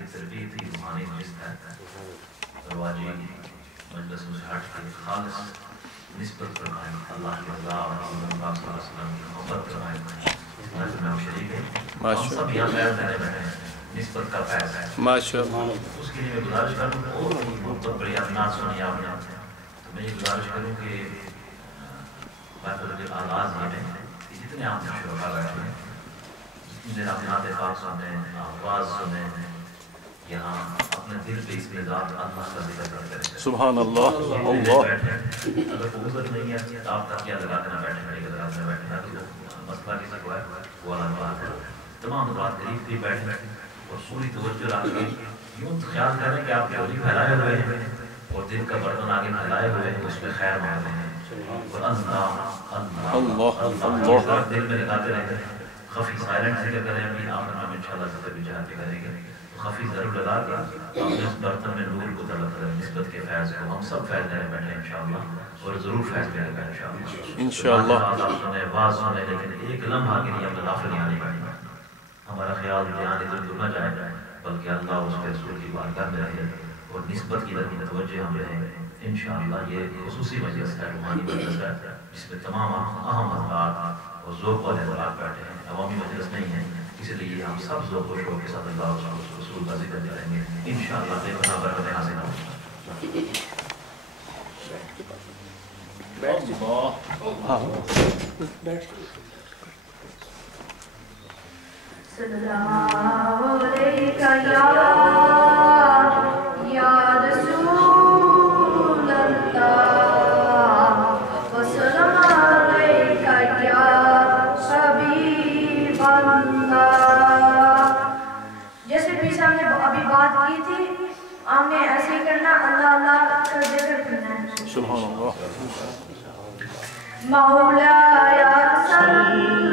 तरबियत ही रूहानी नस्ल है। रवाजी मजलिस मुसहट की खालिस निस्बत फरमाएं अल्लाह की रज़ा और रसूल पाक सल्लल्लाहु अलैहि वसल्लम की मोहब्बत फरमाएं। इसमें हम शरीक हैं, हम सब यहाँ पैर देने बैठे हैं, निस्बत का पैर है माशाअल्लाह। उसके लिए मैं गुजारिश करूँ बहुत ही मोहब्बत बड़ी अपना सुनिए आपने, तो मैं ये गुजारिश करूँ कि बात आगाज़ ये है कि जितने आप शुरा बैठे हैं, जितने आप नाते पाक सुने, आवाज़ सुने, यहाँ अपने दिल पे इस मिजाज अल्लाह का जिक्र करें। सुभान अल्लाह। अल्लाह अगर उज़र नहीं है तो आप तकिया लगा देना बैठे ना, तो मसला किसी को है वो अलग बात है। तमाम बात करीब भी बैठे और पूरी तवज्जो रख के यूँ ख्याल करें कि आप झोली फैलाए हुए हैं और दिल का बर्तन आगे फैलाए हुए हैं, उसमें खैर मांग रहे हैं और अल्लाह अल्लाह अल्लाह दिल में लगाते रहते हैं। खफी साइलेंट जिक्र करें, अभी आखिर में इंशाल्लाह से भी जहाँ पे करेंगे तो खफी जरूर लगा के अपने उस बर्तन में नूर को तलब करें, निस्बत के फैज़ को हम सब फैज़ लेने बैठे हैं इंशाल्लाह, और ज़रूर फैज़ लेंगे इंशाल्लाह। आपने आवाज़ सुने लेकिन एक लम्हा के लिए हम गाफिल नहीं बैठे, हमारा ख्याल ध्यान इधर उधर न जाए, बल्कि अल्लाह उसके रसूल की बारगाह में रहे और निस्बत की तरफ तवज्जो हम रहें इंशाअल्लाह। ये खुसूसी मजलिस है, रूहानी मजलिस है, जिसमें तमाम अहम हज़रात और ज़ौक़ वाले हज़रात बैठे हैं, अवामी मजलिस नहीं है, इसलिए हम सब ज़ौक़ व शौक़ के साथ अल्लाह रसूल का ज़िक्र करेंगे इंशाअल्लाह। बेपनाह बरकतें हासिल होंगी। सल्लल्लाहु अलैका या रसूल अल्लाह व सल्लम अलैका या हबीब अल्लाह। जैसे पीछे हमने अभी बात की थी, हमने ऐसे ही करना, अल्लाह अल्लाह का जिक्र करना है। सुभान अल्लाह। मौलाया सल्ली